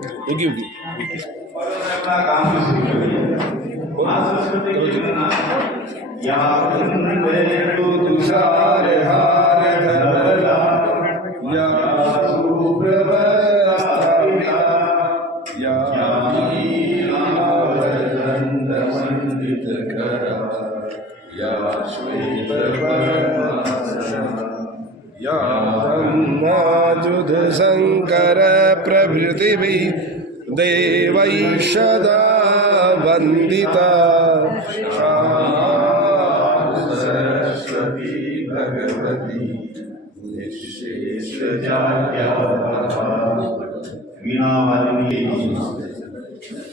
होगी होगी। अपना काम भी शुरू कर दिया। माँ सरस्वती की वंदना या वंदे तुषार हार धवला या सुप्रभस्तापिता या नीलावदंत मंडितकरा या श्वेतवर्णासना या ब्रह्माजुध शंकर प्रभृतिभिः देवैषदा वंदिता सरस्वती भगवती वीणा वादिनी।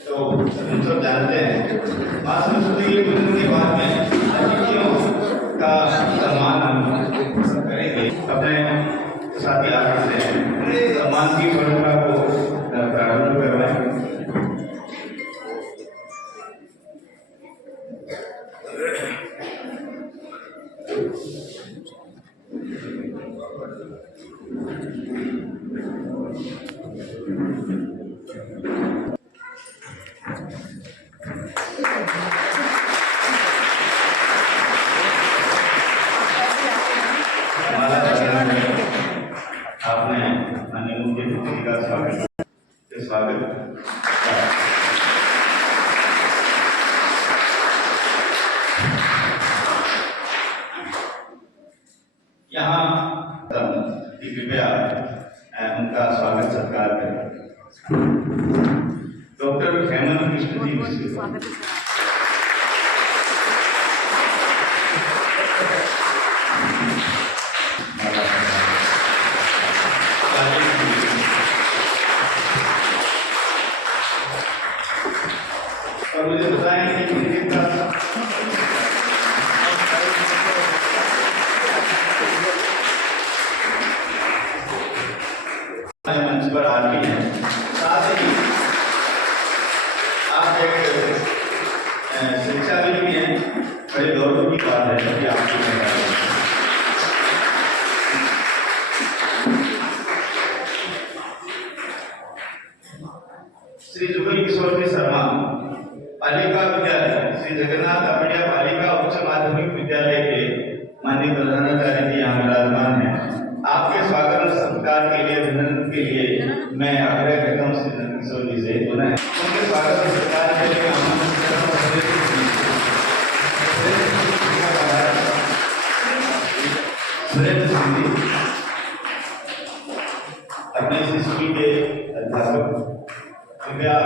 तो हम सब जानते हैं माँ सरस्वती के पूजन के बाद में अतिथियों का सम्मान हम करेंगे। अपने साथी आगे से सम्मान की परंपरा को प्रारंभ करवाएं। आपने अन्य मुख्य अतिथि का स्वागत यहाँ कृपया उनका स्वागत सत्कार करें। डॉक्टर हेमंत कृष्ण जी और मुझे बताएं कि मंच पर आ रही है। साथ ही आप एक शिक्षा भी हैं, बड़े गौरव की बात है कि आपकी श्री जुगल किशोर शर्मा बालिका विद्यालय श्री जगन्नाथ अबड़िया बालिका उच्च माध्यमिक विद्यालय के माननीय प्रधानाचार्य जी यहाँ विराजमान हैं। आपके स्वागत और सत्कार के लिए अभिनंदन के लिए मैं आग्रह करता हूँ श्री जगन किशोर जी से पुनः उनके स्वागत और सत्कार के लिए अपने स्कूल के अध्यापक कृपया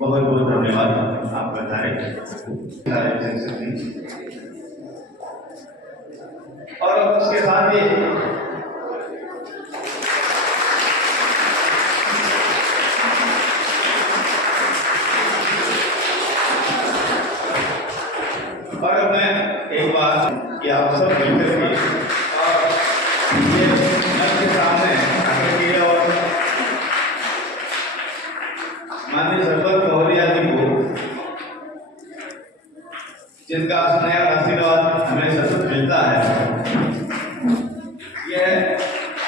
बहुत बहुत धन्यवाद आपका और उसके साथ ही और मैं एक बात कि आप सब मिलकर के और ये मंच के सामने आकर के और जिनका स्नेह आशीर्वाद हमें सतत मिलता है। यह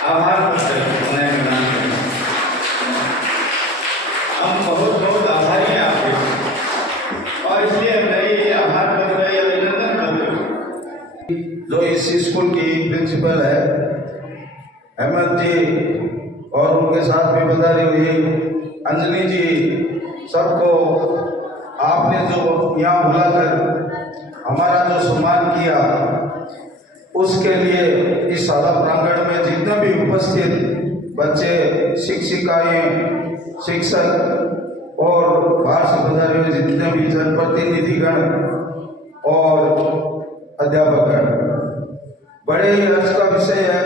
आभार पत्र बनाए करना चाहिए। हम बहुत बहुत आभारी हैं आपके, और इसलिए मेरी आभार पत्र या अभिनंदन पत्र जो इस स्कूल की प्रिंसिपल है अहमद जी और उनके साथ में पधारी हुई अंजलि जी, सबको आपने जो यहाँ बुलाकर हमारा जो सम्मान किया, उसके लिए इस शाला प्रांगण में जितने भी उपस्थित बच्चे, शिक्षिकाएं, शिक्षक और बाहर से पधारे हुए जितने भी जनप्रतिनिधिगण और अध्यापकगण, बड़े ही हर्ष का विषय है।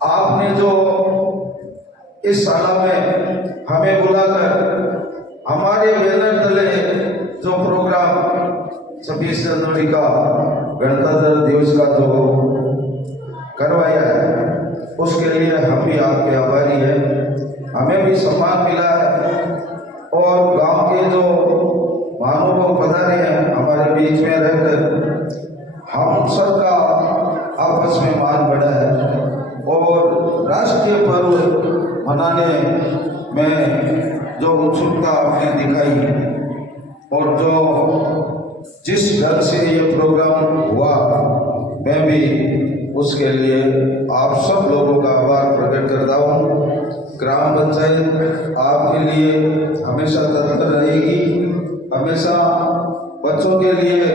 आपने जो इस शाला में हमें बुलाकर हमारे बैनर तले जो प्रोग्राम 26 जनवरी का गणतंत्र दिवस का जो करवाया है, उसके लिए हम भी आपके आभारी हैं। हमें भी सम्मान मिला है और गांव के जो महानुभाव पधारे हैं हमारे बीच में रहकर हम सबका आपस में मान बढ़ा है और राष्ट्रीय पर्व मनाने में जो उत्सुकता आपने दिखाई और जो जिस ढंग से ये प्रोग्राम हुआ, मैं भी उसके लिए आप सब लोगों का आभार प्रकट करता हूँ। ग्राम पंचायत आपके लिए हमेशा तत्पर रहेगी, हमेशा बच्चों के लिए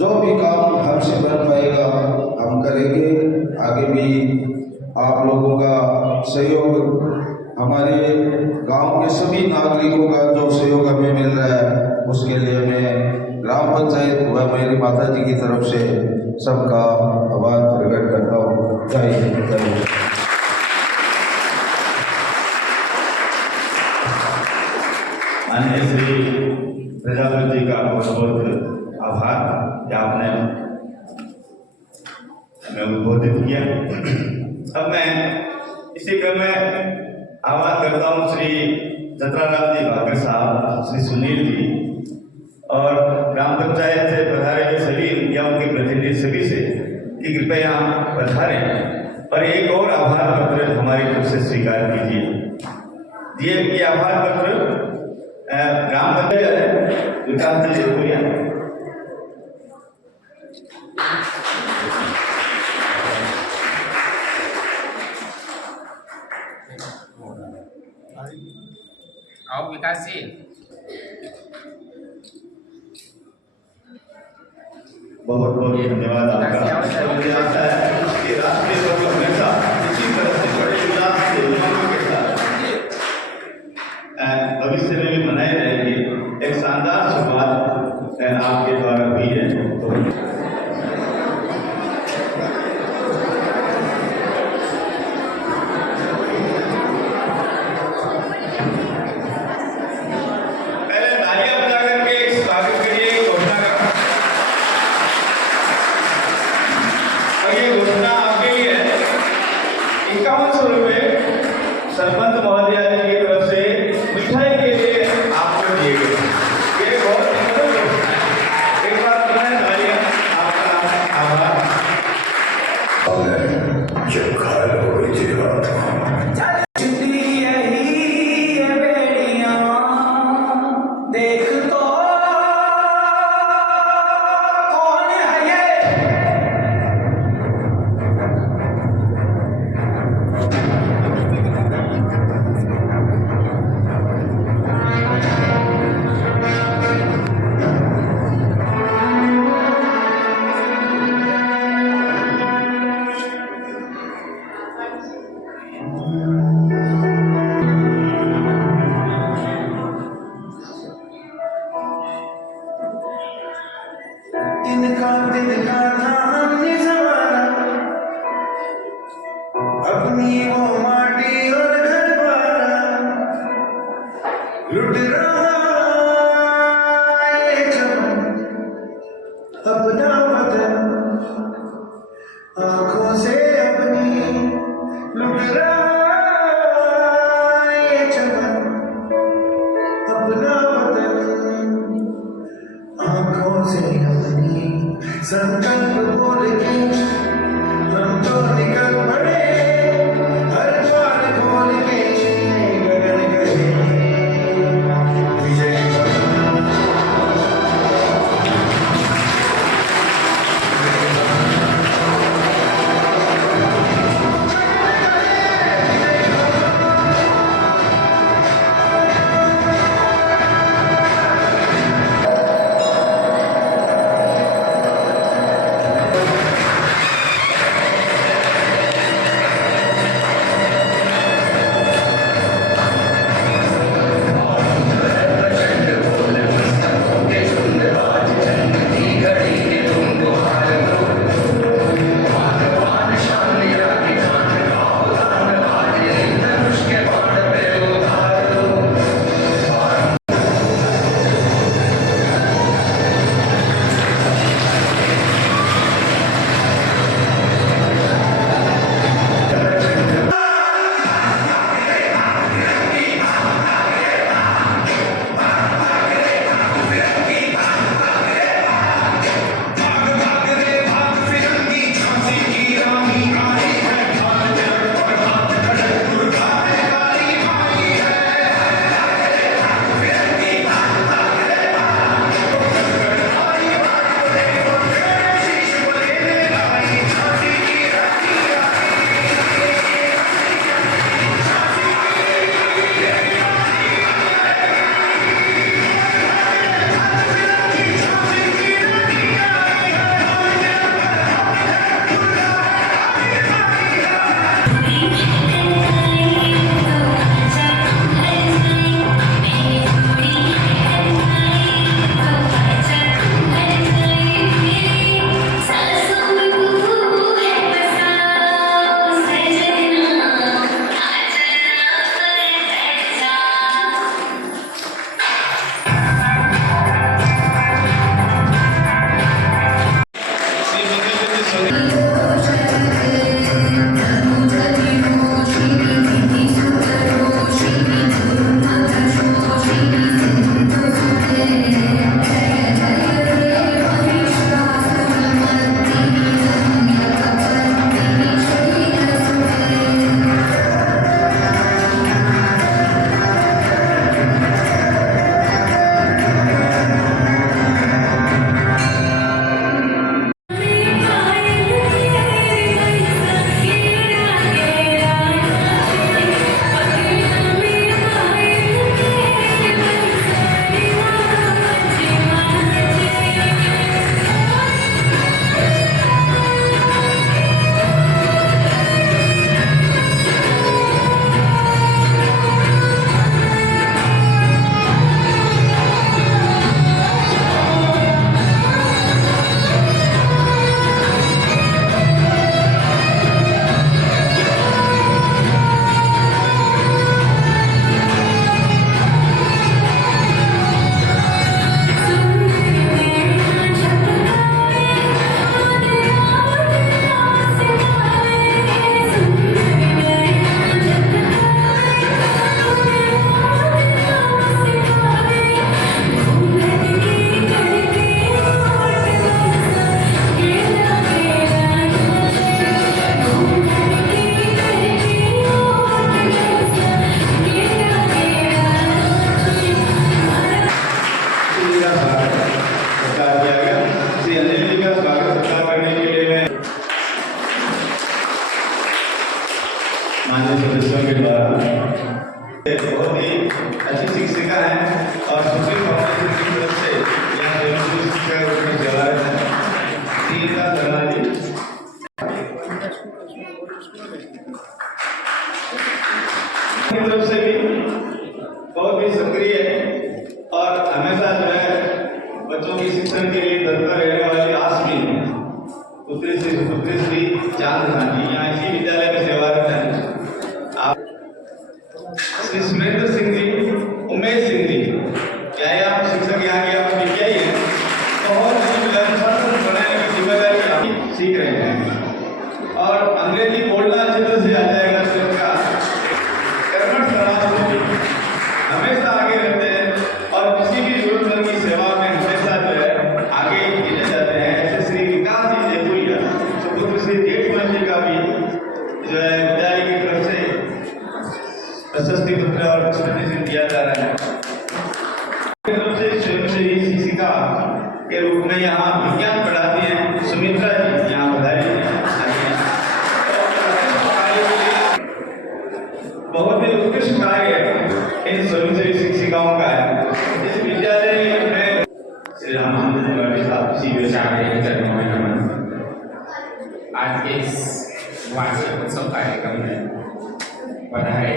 जो भी काम हमसे बन पाएगा हम करेंगे। आगे भी आप लोगों का सहयोग, हमारे गांव के सभी नागरिकों का जो सहयोग हमें मिल रहा है, उसके लिए मैं ग्राम पंचायत व मेरी माता जी की तरफ से सबका आभार प्रकट करता हूँ। जय हिंद, जय हिंद। माननीय श्री प्रजापति जी का बहुत बहुत आभार कि आपने हमें उद्बोधित किया। अब मैं इसी क्रम में आह्वान करता हूँ श्री जत्राराम जी भाकर साहब, श्री सुनील जी और ग्राम पंचायत से पधारे हुए सभी या उनके प्रतिनिधि सभी से कि कृपया यहाँ पधारें और एक और आभार पत्र हमारी तरफ से स्वीकार कीजिए। ये आभार पत्र ग्राम पंचायत विकास जी आओ विकास जी। बहुत बहुत धन्यवाद आपका। मुझे आशा है कि राष्ट्रीय पर्व हमेशा इसी तरह से बड़े उल्लास से उमंग के साथ भविष्य में भी मनाई रहेगी। एक शानदार शुरुआत आपके द्वारा हुई है। सरपंच महोदया जी की तरफ से मिठाई के लिए आपको दिए गए, ये बहुत सुंदर घोषणा है। एक बार पुनः तालियां आपका आभार। जब घायल हो गई थी देख तो कौन है ये, इनका नाम निज़ारा, अपनी वो माटी और घर द्वारा लुट रहा है चमन, अपना वतन आंखों से अपनी लुट रहा है चमन, अपना वतन आंखों से संकल्प बोल के हम तो निकल पड़े, हर द्वार खोल के गगन गए विजय का। माननीय सदस्यों के द्वारा बहुत ही अच्छी शिक्षिका है और सुशील फाउंडेशन की तरफ से यहाँ देवस्वी शिक्षिका के रूप में सेवारत है सीता शर्मा जी। की तरफ से भी बहुत ही सक्रिय और हमेशा जो है बच्चों की शिक्षण के लिए तत्पर रहने वाली आसमी पुत्री श्री चांद गांधी यहाँ इसी विद्यालय में सेवारत है। श्री सुरेंद्र सिंह जी, उमेश सिंह जी, क्या आप शिक्षक यहाँ के आप विद्या ही हैं, बहुत बनाने की जिम्मेदारी आप सीख रहे हैं और अंग्रेजी बोलना अच्छी तरह से आ जाएगा तो उनका कर्मठ समाज हमेशा आगे रहते हैं और किसी भी जरूरतमंद की सेवा में हमेशा जो है आगे ले जाते हैं। ऐसे श्री विकास यहाँ विज्ञान पढ़ाती हैं सुमित्रा जी, यहाँ पधारी बहुत ही उत्कृष्ट कार्य इन स्वयंसेवी शिक्षिकाओं का है। इस विद्यालय में श्री रामानंद तिवारी साहब आज के इस वार्षिक उत्सव कार्यक्रम में पधारे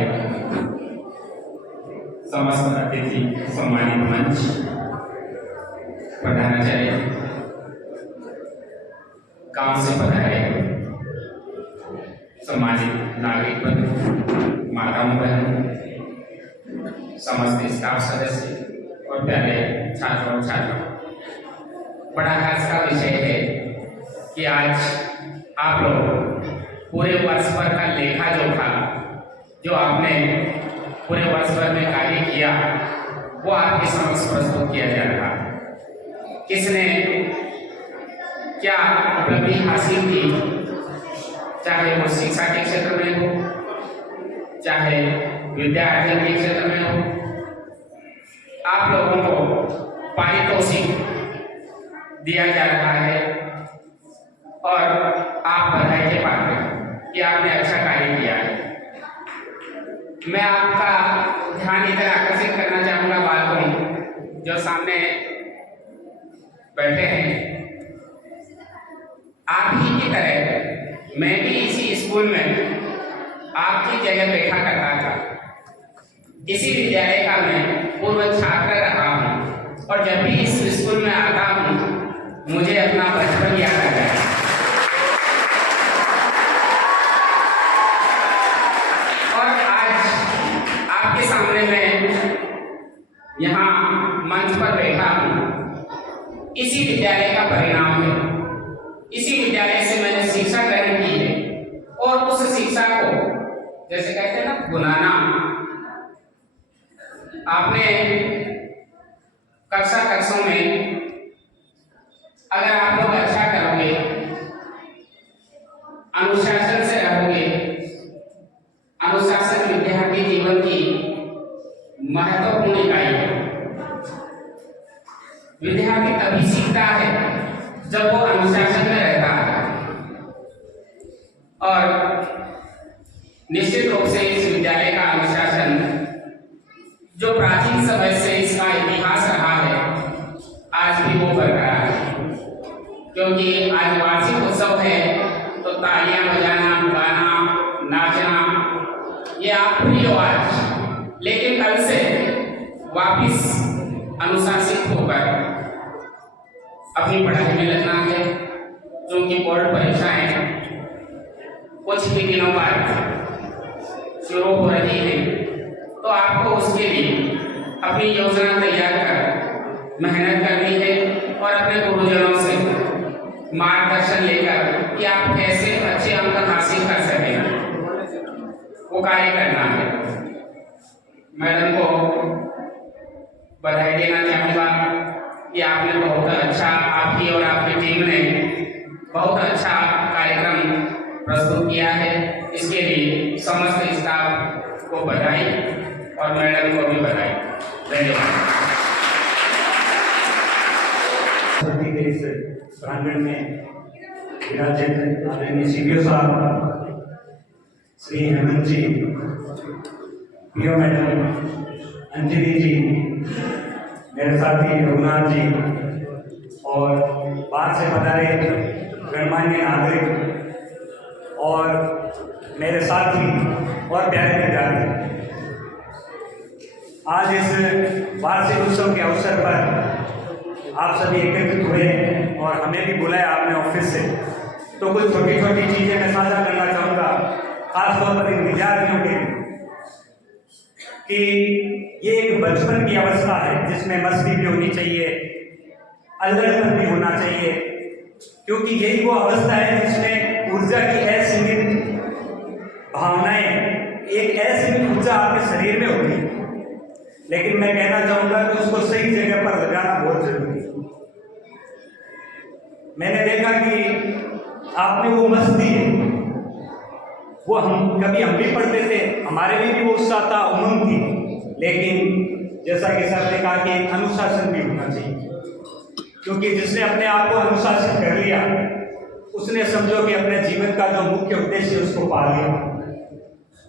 समस्त अतिथि सम्मानित मंच, प्रधानाचार्य, गांव से पधारे सम्मानित नागरिक बंधु, माताओं बहनों, समस्त स्टाफ सदस्य और प्यारे छात्रों और छात्राओं, बड़ा खास का विषय है कि आज आप लोग पूरे वर्ष भर का लेखा जोखा जो आपने पूरे वर्ष भर में कार्य किया वो आपके समक्ष प्रस्तुत किया जा रहा है। किसने क्या उपलब्धि हासिल की, चाहे वो शिक्षा के क्षेत्र में हो, चाहे विद्यार्थी के क्षेत्र में हो, आप लोगों को पारितोषिक दिया जा रहा है और आप बधाई के पात्र हैं कि आपने अच्छा कार्य किया है। मैं आपका ध्यान इधर आकर्षित करना चाहूँगा बालकों जो सामने बैठे हैं। आप ही की तरह मैं भी इसी स्कूल में आपकी जगह बैठा करता था। इसी विद्यालय का मैं पूर्व छात्र रहा हूँ और जब भी इस स्कूल में आता हूँ मुझे अपना बचपन याद आता है। और आज आपके सामने मैं यहाँ मंच पर बैठा हूँ, इसी विद्यालय का परिणाम है। इसी विद्यालय से मैंने शिक्षा ग्रहण की है और उस शिक्षा को जैसे कहते हैं ना बुनाना, आपने कक्षों में अगर आप लोग अच्छा करोगे, अनुशासन से रहोगे, अनुशासन विद्यार्थी जीवन की महत्वपूर्ण इकाई है। विद्यार्थी तभी सीखता है जब वो अनुशासन में रहता है और निश्चित रूप से इस विद्यालय का अनुशासन जो प्राचीन समय से इसका इतिहास रहा है आज भी वो बरकरार है। क्योंकि आज वार्षिक उत्सव है तो तालियां बजाना, गाना, नाचना ये आप फ्री हो आज, लेकिन कल से वापिस अनुशासित होकर अपनी पढ़ाई में लगना है। क्योंकि बोर्ड परीक्षाएं कुछ ही दिनों बाद शुरू हो रही है तो आपको उसके लिए अपनी योजना तैयार कर मेहनत करनी है और अपने गुरुजनों से मार्गदर्शन लेकर कि आप कैसे अच्छे अंक हासिल कर सकें वो कार्य करना है। मैडम को बधाई देना चाहूँगा कि आपने बहुत अच्छा, आपकी और आपकी टीम ने बहुत अच्छा कार्यक्रम प्रस्तुत किया है। इसके लिए समस्त स्टाफ को बधाई और मैडम को भी बधाई। धन्यवाद। प्रांगण में विराजित आदरणीय सीपीओ साहब, श्री हेमंत जी, पीओ मैडम अंजलि जी, मेरे साथी रघुनाथ जी और बाहर से पधारे गणमान्य नागरिक और मेरे साथी और प्यारे विद्यार्थी, आज इस वार्षिक उत्सव के अवसर पर आप सभी एकत्रित हुए और हमें भी बुलाया आपने ऑफिस से, तो कुछ छोटी छोटी चीज़ें मैं साझा करना चाहूँगा, खासतौर पर इन विद्यार्थियों के लिए, कि ये एक बचपन की अवस्था है जिसमें मस्ती भी होनी चाहिए, अल्लड़पन भी होना चाहिए, क्योंकि यही वो अवस्था है जिसमें ऊर्जा की असीमित भावनाएं, एक असीमित ऊर्जा आपके शरीर में होती है। लेकिन मैं कहना चाहूँगा कि उसको सही जगह पर लगाना बहुत जरूरी है। मैंने देखा कि आपने वो मस्ती है, वो हम भी पढ़ते थे, हमारे में भी वो उत्साह था, उमंग थी, लेकिन जैसा कि सर ने कहा कि अनुशासन भी होना चाहिए। क्योंकि जिसने अपने आप को अनुशासित कर लिया उसने समझो कि अपने जीवन का जो मुख्य उद्देश्य उसको पा लिया।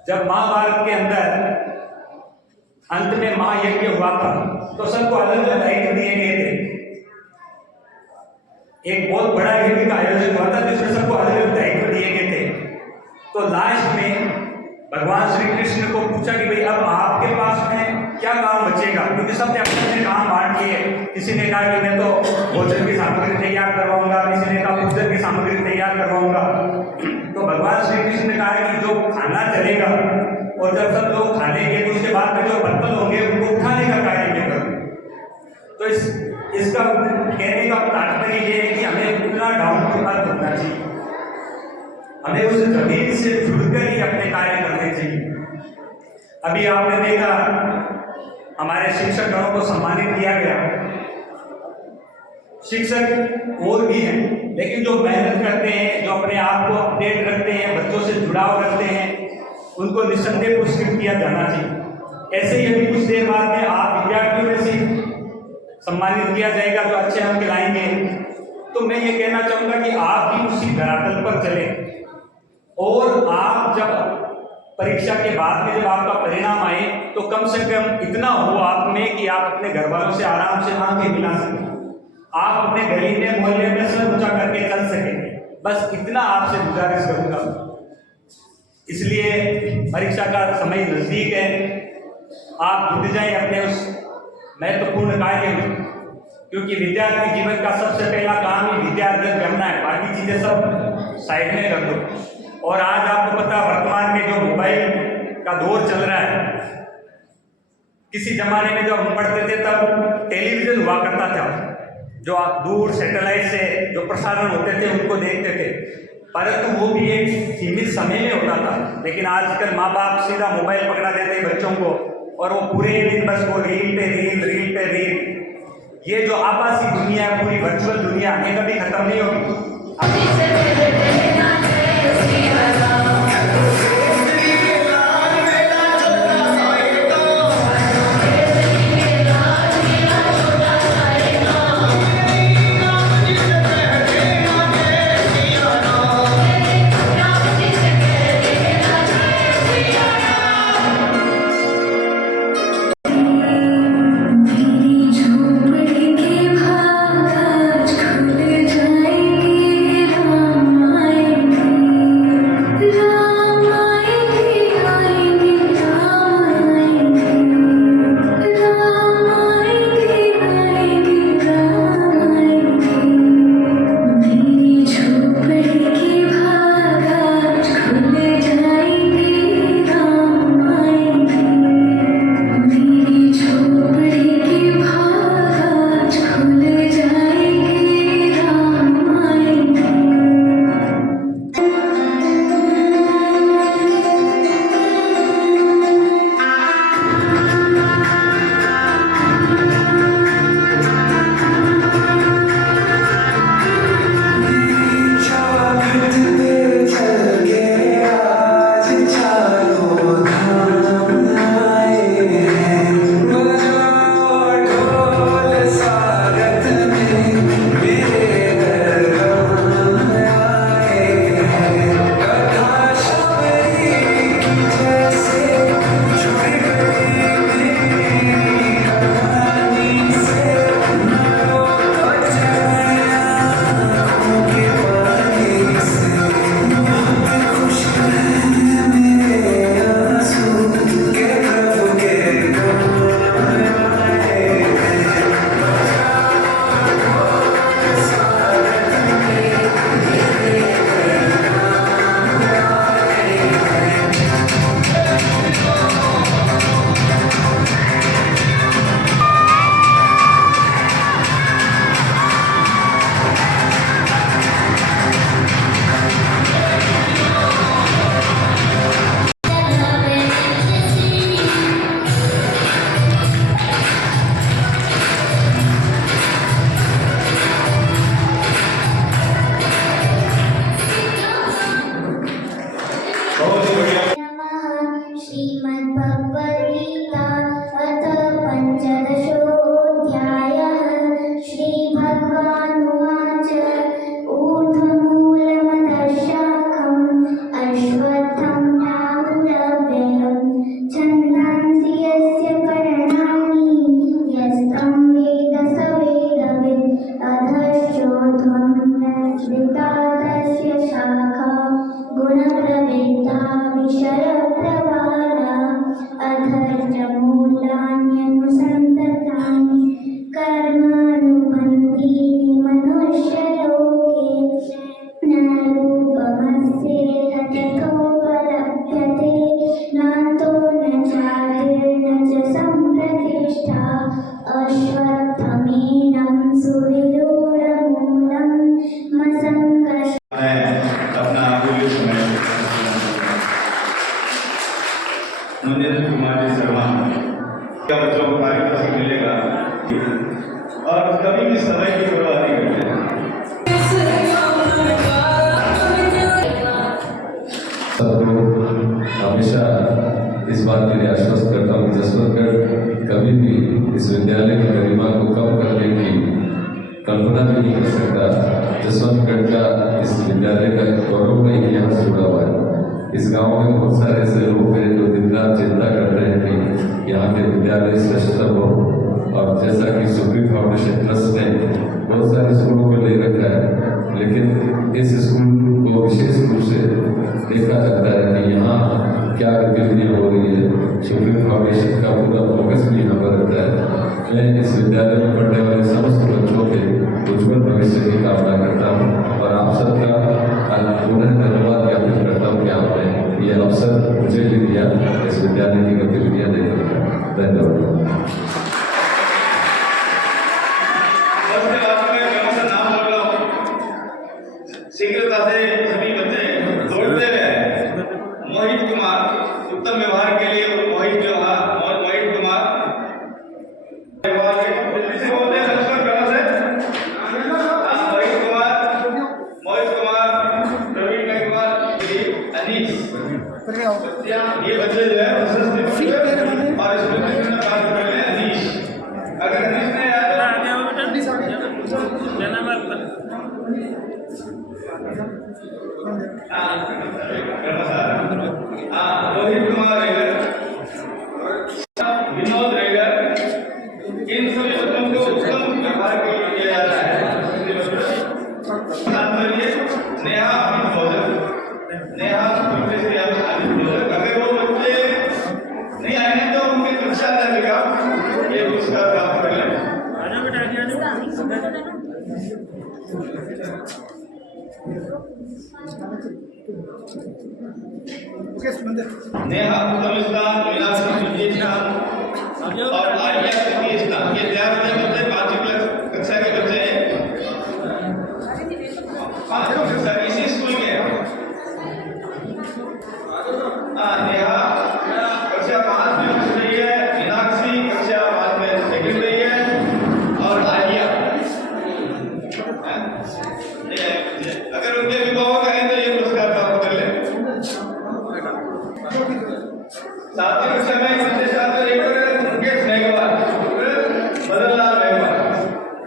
जब महाभारत के अंदर अंत में महायज्ञ हुआ था तो सबको अलग अलग दायित्व दिए गए थे। एक बहुत बड़ा यज्ञ का आयोजन हुआ था जिसमें सबको अलग अलग दायित्व दिए गए थे। तो लास्ट में भगवान श्री कृष्ण को पूछा कि भाई अब आपके पास में क्या काम बचेगा, क्योंकि सबने अपने अपने काम बांट लिए। किसी ने कहा कि मैं तो भोजन की सामग्री तैयार करवाऊंगा, किसी ने कहा पूजन की सामग्री तैयार करवाऊंगा। तो भगवान श्री कृष्ण ने कहा कि जो खाना चलेगा और जब सब लोग खा लेंगे तो उसके बाद में जो बर्तन होंगे उनको उठाने का कार्य मैं करूँ। तो इसका कहने का तात्पर्य ये है कि हमें उतना डाउन टू अर्थ होना चाहिए, हमें उस जमीन से जुड़कर ही अपने कार्य करने चाहिए। अभी आपने देखा हमारे शिक्षक गणों को सम्मानित किया गया। शिक्षक और भी हैं, लेकिन जो मेहनत करते हैं, जो अपने आप को अपडेट रखते हैं, बच्चों से जुड़ाव रखते हैं, उनको निस्संदेह पुरस्कृत किया जाना चाहिए। ऐसे ही अभी कुछ देर बाद में आप विद्यार्थियों में से सम्मानित किया जाएगा जो अच्छे अंक लाएंगे। तो मैं ये कहना चाहूँगा कि आप भी उसी धरातल पर चलें और आप जब परीक्षा के बाद में जब आपका परिणाम आए तो कम से कम इतना हो आप में कि आप अपने घर वालों से आराम से आंखें मिला सकें, आप अपने गली में मोहल्ले में सर ऊंचा करके चल सकें। बस इतना आपसे गुजारिश करूंगा। इसलिए परीक्षा का समय नजदीक है, आप जुट जाएं अपने उस महत्वपूर्ण कार्य में, क्योंकि विद्यार्थी जीवन का सबसे पहला काम ही विद्यार्जन करना है, बाकी चीजें सब साइड में कर दो। और आज आपको पता वर्तमान में जो मोबाइल का दौर चल रहा है, किसी जमाने में जब हम पढ़ते थे तब टेलीविजन हुआ करता था, जो आप दूर सैटेलाइट से जो प्रसारण होते थे उनको देखते थे, परंतु वो भी एक सीमित समय में होता था। लेकिन आजकल माँ बाप सीधा मोबाइल पकड़ा देते हैं बच्चों को और वो पूरे दिन बस वो रील पे रील, रील पे रील। ये जो आभासी दुनिया है, पूरी वर्चुअल दुनिया, ये कभी खत्म नहीं होगी। झोपड़ी के भाग आज खुल जाएंगे रामा। ललिता विषयप्रवाला अधर्ममूलान्यनुसन्ततानि कर्मानुबन्धीनि मनुष्यलोके न रूपमस्येह तथोपलभ्यते नातो न चादिर्न च सम्प्रतिष्ठा अश्वत्थमेनं सुविरूढमूलं मसङ्गश मैं अपना अमूल्य समय नंदेंद्र कुमार जी शर्मा क्या बच्चों को कार्य पसंद मिलेगा और कभी भी समय की परवाह नहीं करते सबको हमेशा इस बात के लिए आश्वस्त करता हूँ कि जसवंतगढ़ कभी भी इस विद्यालय की गरिमा को कम करने की कल्पना भी नहीं कर सकता। जसवंतगढ़ का इस विद्यालय का गौरव में इतिहास जुड़ा हुआ है। इस गांव में बहुत सारे ऐसे लोग हैं जो दिन रात चिंता कर रहे हैं कि यहाँ के विद्यालय श्रेष्ठतर हो, और जैसा कि सुप्रीम फाउंडेशन ट्रस्ट ने बहुत सारे स्कूलों को ले रखा है, लेकिन इस स्कूल को विशेष रूप से देखा जाता है कि यहाँ क्या गतिविधियाँ हो रही है। सुप्रीम फाउंडेशन का पूरा फोकस भी यहाँ पर रहता है। मैं इस विद्यालय में पढ़ने वाले समस्त बच्चों के उज्ज्वल भविष्य की कामना करता हूँ और आप सबका पुनः धन्यवाद ज्ञापित करता हूँ कि आपने ये अवसर मुझे भी दिया इस विद्यालय की गतिविधियाँ देखने का। धन्यवाद। शीघ्रता से सभी बच्चे दौड़ते रहे। मोहित कुमार उत्तम व्यवहार के लिए मोहित कुमार जल्दी से बोलते हैं मोहित कुमार प्रवीण कुमार अनीश ये बच्चे जो है और इसमें काम कर रहे हैं। अनीश अगर अनीश ने रोहित कुमार रेगर, विनोद रेगर, इन सभी बच्चों को उत्तम व्यवहार के लिए किया जा रहा है। नेहा अमित भोजन, अगर वो बच्चे नहीं आएंगे तो उनके कक्षा लगेगा ये पुरस्कार प्राप्त कर लें। नेहा उत्तम स्थान, मीनाक्षी द्वितीय स्थान और आर्या तृतीय स्थान। ये तैयार होने बच्चे 5वीं कक्षा के बच्चे हैं। 5वीं कक्षा इसी स्कूल के हैं। नेहा कक्षा 5 में उठ रही है, मीनाक्षी कक्षा 5 में सेकंड रही है और आर्या अगर उनके अभिभावक आए तो ये पुरस्कार प्राप्त कर ले। 7वीं कक्षा में बच्चे छात्र मुकेश नेगवार, मदनलाल नेगवार,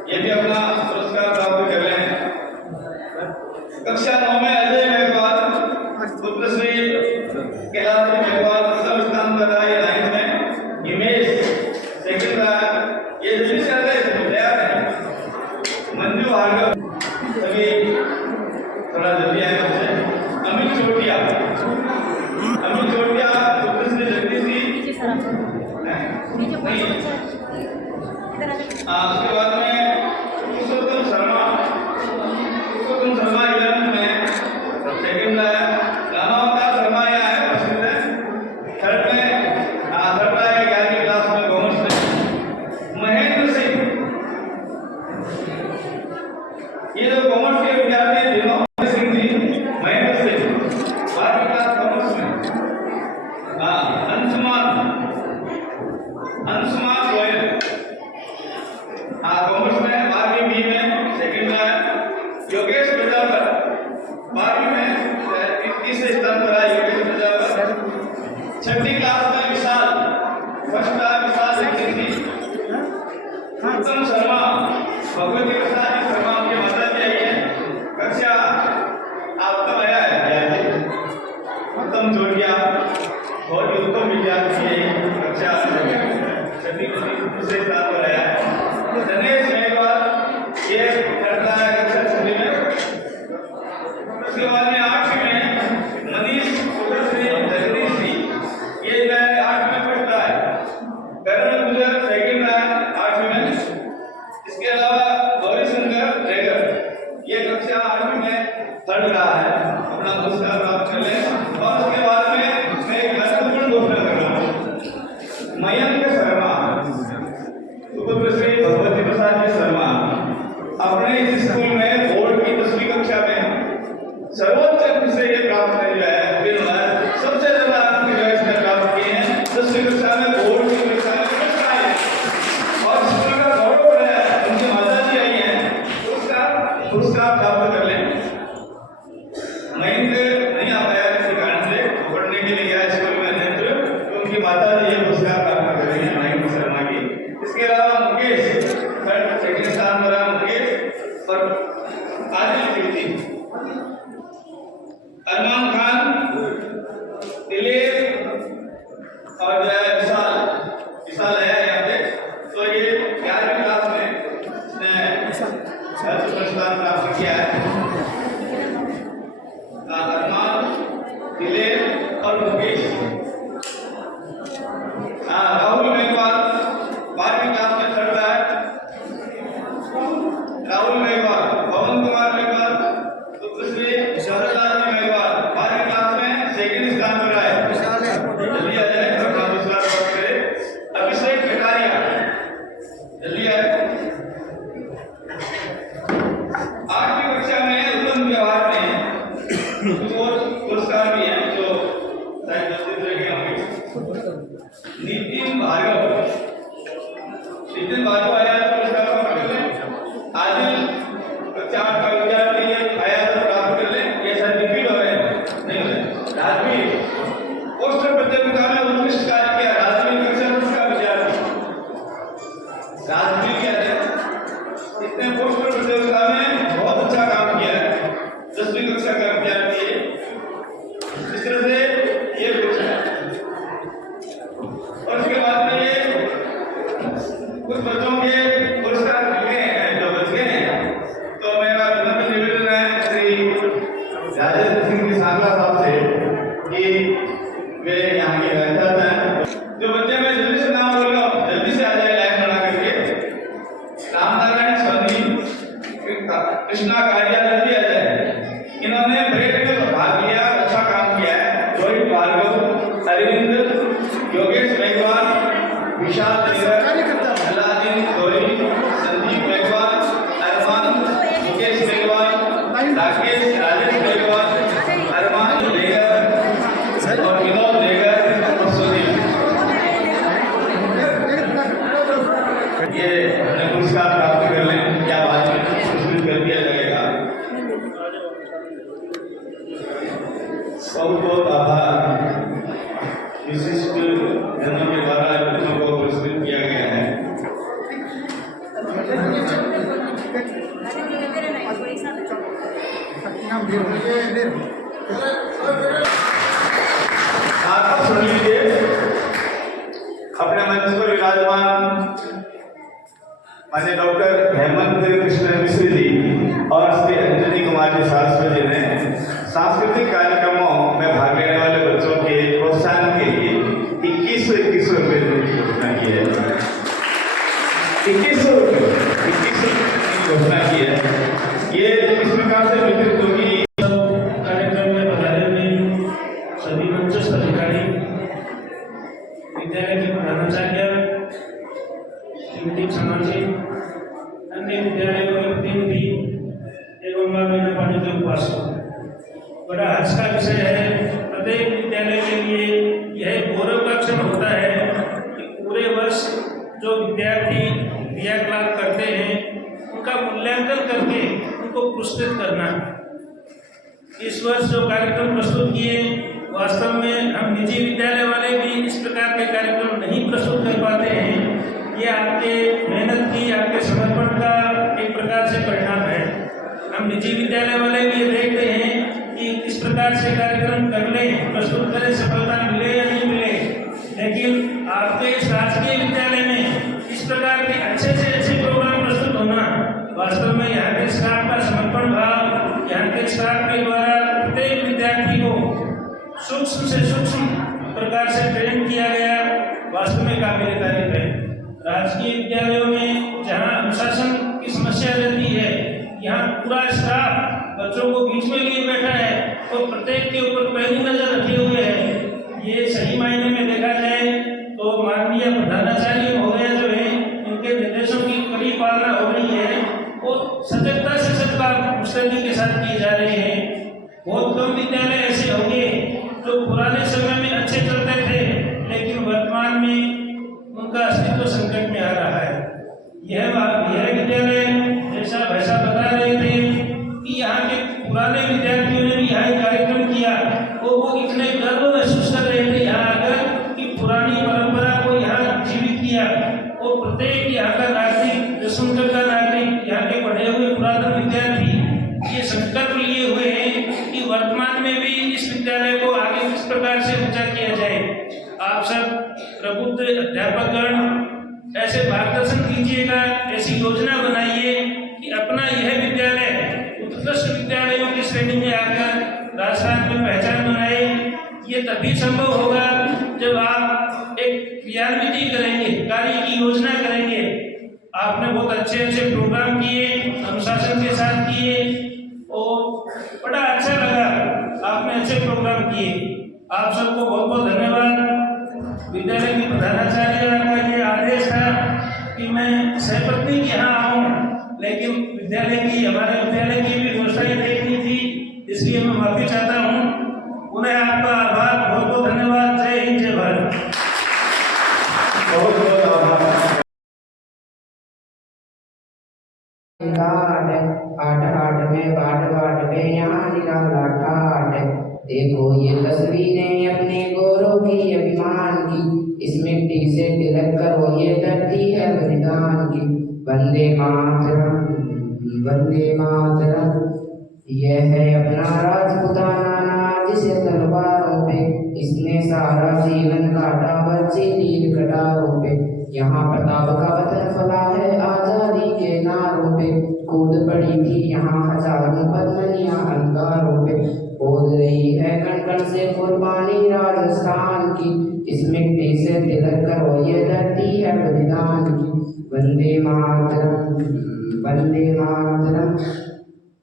ये भी अपना पुरस्कार प्राप्त कर ले। कक्षा 9 में अजय नेगवार, पुत्रश्री कैलाश नेगवार प्रथम स्थान पर रहा है। 9th में हिमेश सेकंड रहा। ये जल्दी से आते तैयार है। मंजू भार्गव सभी थोड़ा जल्दी आए बच्चे। अमित चोटिया पुत्रश्री जगदीशी। उसके बाद में पुरुषोत्तम शर्मा 11th में सेकंड रहा। रामावतार शर्मा यहाँ है, प्रसिद्ध है। थर्ड रहा है 11वीं क्लास में कॉमर्स में। महेंद्र सिंह, ये जो कॉमर्स के विद्यार्थी दिनों सिंह जी, महेंद्र सिंह 12वीं क्लास कॉमर्स में। अंशुमान गोयल कॉमर्स में 12वीं बी में सेकंड रहा। योगेश प्रजापत 12वीं में तीसरे स्थान पर आया। योगेश प्रजापत 6वीं क्लास में विशाल फर्स्ट रहा। विशाल उत्तम शर्मा भगवती प्रसाद शर्मा की माता जी आई है। कक्षा आपका आया है उत्तम जोड़िया, बहुत ही उत्तम विद्यार्थी है। कक्षा 6वीं दूसरे स्थान पर आया है। दिनेश नेगवार ये करता है कक्षा 6वीं में। उसके बाद में 8वीं में मनीष सर्वोच्च अंक से ये प्राप्त कर लिया है, फिर सबसे ज्यादा अंक जो है इसने प्राप्त किए हैं। 10वीं कक्षा में बोर्ड की परीक्षा में फर्स्ट आए हैं और स्कूल का गौरव है। उनकी माता जी आई हैं, पुरस्कार प्राप्त कर लें। मयंक नहीं आ पाया किसी कारण से, पढ़ने के लिए गया स्कूल में अन्यत्र, तो उनकी माता जी ये पुरस्कार प्राप्त कर रही है मयंक शर्मा की। इसके अलावा मुकेश सेकंड स्थान पर आया मुकेश और आदिल कीर्ति, अरमान खान, दिलीप और विशाल है यहाँ पे। तो ये 11वीं क्लास में पुरस्कार प्राप्त किया है। अरमान, दिलीप और मुकेश। राहुल मेघवाल 12वीं क्लास में चढ़ता है। राहुल मेघवाल, पवन कुमार मेघवाल, दूसरी शरदार मेघवाल 12वीं क्लास में सेकंड स्थान पर आए। जल्दी आ जाए और दूसरा बात करें। अभिषेक कटारिया जल्दी आए। 8वीं कक्षा में उत्तम व्यवहार में कुछ और पुरस्कार भी हैं जो शायद दूसरे के होंगे। नितिन भार्गव आया तो पुरस्कार प्राप्त कर लें। आदिल कक्षा 8 का विद्यार्थी आया तो प्राप्त कर लें। ये सब रिपीट हो रहे हैं, नहीं हो रहे। राजवीर पोस्टर प्रतियोगिता में उत्कृष्ट कार्य किया। राजवीर कक्षा 10 का विद्यार्थी राजवीर क्या है, इसने पोस्टर प्रतियोगिता में बहुत अच्छा काम किया है। 10वीं कक्षा का विद्यार्थी है। इस तरह से ये कुछ है। और उसके बाद में ये कुछ बच्चों के पुरस्कार मिल गए हैं जो बच गए हैं। तो मेरा विनम्र निवेदन है श्री राजेंद्र सिंह जी सांगला साहब से कि वे यहाँ के रहते हैं। जो बच्चे मैं जल्दी से नाम बोल रहा हूँ, जल्दी से आ जाए लाइन बना करके। रामनारायण सोनी, कृष्णा कारिया, जल्दी आ जाए। इन्होंने परेड में भाग लिया, अच्छा काम किया है। रोहित भार्गव, अरविंद, योगेश मेघवाल, विशाल अलादीन गौरी, संदीप मेघवाल, अरमान, मुकेश मेघवाल, राकेश राजेश मेघवाल, अरमान लेगर और विनोद लेगर और सुनील, ये अपने पुरस्कार प्राप्त कर लें। क्या बात है, पुरस्कृत कर दिया जाएगा। बहुत बहुत आभार। विशिष्ट जनों के द्वारा बच्चों को पुरस्कृत किया गया है। आप सुन लीजिए अपने मंच पर विराजमान माननीय डॉक्टर हेमंत कृष्ण मिश्र जी और श्री अंजनी कुमार जी शास्त्री जी ने सांस्कृतिक कार्यक्रमों में भाग लेने वाले बच्चों के प्रोत्साहन के लिए 2100 रुपये देने की घोषणा की है। 2100 रुपये की घोषणा की है। ये इस प्रकार से वितरित होगी। कार्यक्रम में पधारे हुए सभी मंचस्थ अधिकारी, विद्यालय के प्रधानाचार्य, युवती समाजी, अन्य विद्यालयों के प्रतिनिधि एवं मां मीना पानी के उपासक। बड़ा हर्ष का विषय है। प्रत्येक विद्यालय के लिए यह गौरव का क्षण होता है कि पूरे वर्ष जो विद्यार्थी क्रियाकलाप करते हैं उनका मूल्यांकन करके उनको पुरस्कृत करना। इस वर्ष जो कार्यक्रम प्रस्तुत किए, वास्तव में हम निजी विद्यालय वाले भी इस प्रकार के कार्यक्रम नहीं प्रस्तुत कर पाते हैं। ये आपके मेहनत की, आपके समर्पण का एक प्रकार से परिणाम है। हम निजी विद्यालय वाले भी ये देखते हैं कि इस प्रकार से कार्यक्रम कर लें, प्रस्तुत करें, सफलता मिले या नहीं मिले, लेकिन आपके इस राजकीय विद्यालय में इस प्रकार के अच्छे से अच्छे प्रोग्राम प्रस्तुत होना, वास्तव में यहाँ के स्टाफ का समर्पण भाव, यहाँ के स्टाफ के द्वारा प्रत्येक विद्यार्थी को सूक्ष्म से सूक्ष्म प्रकार से ट्रेन किया गया, वास्तव में काबिल तारीफ है। राजकीय विद्यालयों में जहाँ अनुशासन की समस्या रहती है, यहाँ पूरा स्टाफ बच्चों को बीच में लिए बैठा है और प्रत्येक के ऊपर पहली नजर रखे हुए है। ये सही मायने में देखा जाए तो माननीय प्रधानाचार्य महोदय जो है, इनके निर्देशों की कड़ी पालना हो रही है और सतर्कता से सबका मुस्तैदी के साथ किए जा रहे हैं। बहुत कम विद्यालय ऐसे होंगे जो पुराने समय में अच्छे चलते थे, लेकिन वर्तमान में उनका अस्तित्व संकट में आ रहा है। यह विद्यालय जैसा वैसा बता रहे थे कि यहाँ के पुराने विद्यार्थियों ने भी यहाँ कार्यक्रम किया, वो इतने गर्व महसूस कर रहे थे यहाँ आकर कि पुरानी परंपरा को यहाँ जीवित किया। और प्रत्येक यहाँ का नागरिक, जसवंतगढ़ का नागरिक, यहाँ के पढ़े हुए पुरातन विद्यार्थी ये संकल्प लिए हुए हैं कि वर्तमान में भी इस विद्यालय को आगे किस प्रकार से ऊंचा किया जाए। आप सब प्रबुद्ध अध्यापकगण ऐसे मार्गदर्शन कीजिएगा, ऐसी योजना बनाइए कि अपना यह विद्यालय उत्कृष्ट विद्यालयों की श्रेणी में आकर राजस्थान में पहचान बनाए। ये तभी संभव होगा जब आप एक क्रियान्वित करेंगे, कार्य की योजना करेंगे। आपने बहुत अच्छे अच्छे प्रोग्राम किए, अनुशासन के साथ किए और बड़ा अच्छा लगा, आपने अच्छे प्रोग्राम किए। आप सबको बहुत बहुत धन्यवाद। विद्यालय की प्रधानाचार्य का ये आदेश था कि मैं सहपत्नी के यहाँ आऊँ, लेकिन हमारे विद्यालय की भी व्यवस्थाएं देखनी थी, इसलिए मैं माफी चाहता हूँ। उन्हें आपका आभार, बहुत बहुत धन्यवाद। जय हिंद, जय भारत। बहुत बहुत आभार। आठ आठ में बाट में यहाँ निराला ठाट। देखो ये तस्वीरें अपने गौरव की, अभिमान की, इस मिट्टी से तिलक करो ये धरती है बलिदान की। वंदे मातरम, वंदे मातरम। यह है अपना राजपुताना नाज से तलवारों पे, इसने सारा जीवन काटा बच्चे तीर कटारों पे। यहाँ प्रताप का वतन फला है आजादी के नारों पे, कूद पड़ी थी यहाँ हजारों पद्मनियां अंगारों पे। बोल रही है कण कण से कुर्बानी राजस्थान की, इस मिट्टी से तिलक करो ये धरती है बलिदान की। वंदे मातरम, वंदे मातरम।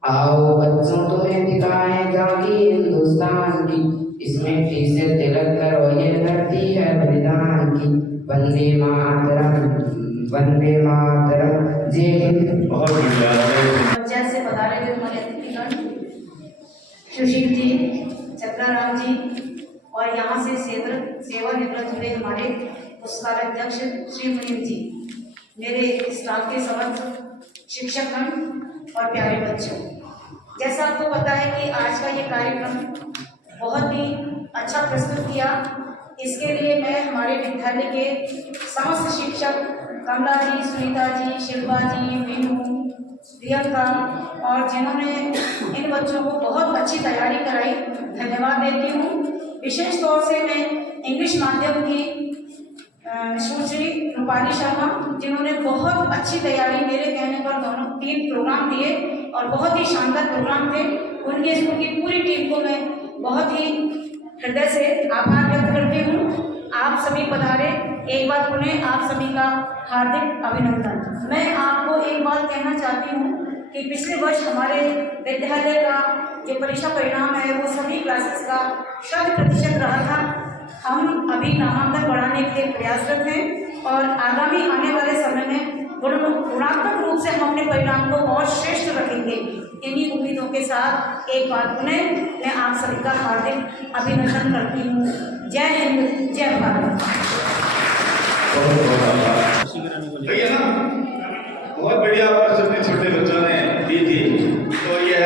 आओ बच्चों तुम्हें दिखाएं झांकी हिंदुस्तान की, इस मिट्टी से तिलक करो ये धरती है बलिदान की। वंदे मातरम, वंदे मातरम। जय हिंद। बहुत धन्यवाद। पंचायत से पधारे हुए हमारे अतिथिगण सुशील जी, चक्राराम जी और यहाँ से सेवानिवृत्त हुए हमारे पुरस्कार अध्यक्ष श्री मुनीर जी, मेरे स्टाफ के समस्त शिक्षकगण और प्यारे बच्चों, जैसा आपको पता है कि आज का ये कार्यक्रम बहुत ही अच्छा प्रस्तुत किया। इसके लिए मैं हमारे विद्यालय के समस्त शिक्षक कमला जी, सुनीता जी, शिल्पा जी, मीनू, प्रियंका और जिन्होंने इन बच्चों को बहुत अच्छी तैयारी कराई, धन्यवाद देती हूँ। विशेष तौर से मैं इंग्लिश माध्यम की सुश्री रूपाली शर्मा, जिन्होंने बहुत अच्छी तैयारी मेरे कहने पर दोनों 3 प्रोग्राम दिए और बहुत ही शानदार प्रोग्राम थे। उनके स्कूल की पूरी टीम को मैं बहुत ही हृदय से आभार व्यक्त करती हूँ। आप सभी पधारे, एक बार पुनः आप सभी का हार्दिक अभिनंदन। मैं आपको एक बात कहना चाहती हूँ कि पिछले वर्ष हमारे विद्यालय का जो परीक्षा परिणाम है वो सभी क्लासेस का 100% रहा था। हम अभी नामांकन बढ़ाने के लिए प्रयासरत हैं और आगामी आने वाले समय में गुणात्मक रूप से हम अपने परिणाम को और श्रेष्ठ रखेंगे। इन्हीं उम्मीदों के साथ एक बार पुनः मैं आप सभी का हार्दिक अभिनंदन करती हूँ। जय हिंद, जय भारत। भैया ना बहुत बढ़िया आवाज अपने छोटे बच्चों ने दी थी। तो यह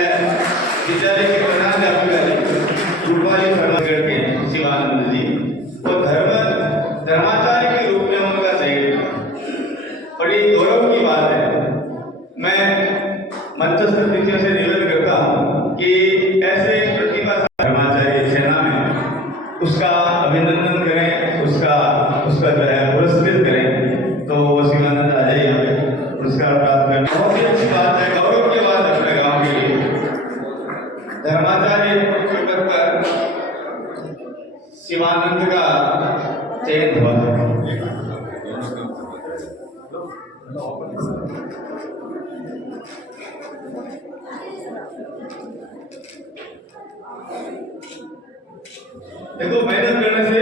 विद्यालय के प्रधान अध्यापिका रूपाली शर्मा के शिवानंद जी और धर्माचार्य के रूप में उनका चयन बड़ी गौरव की बात है। मैं मंचस्थ अतिथियों से निवेदन करता हूँ कि ऐसे प्रतिभाशाली धर्माचार्य सेना में उसका अभिनंदन करें, उसका जो है पुरस्कृत करें। तो वो शिवानंद आ जाइए यहाँ पे पुरस्कार प्राप्त करें। बहुत ही अच्छी बात है, गौरव की बात है अपने गाँव के लिए। धर्माचार्य के पद पर शिवानंद का चयन हुआ है। देखो मेहनत करने से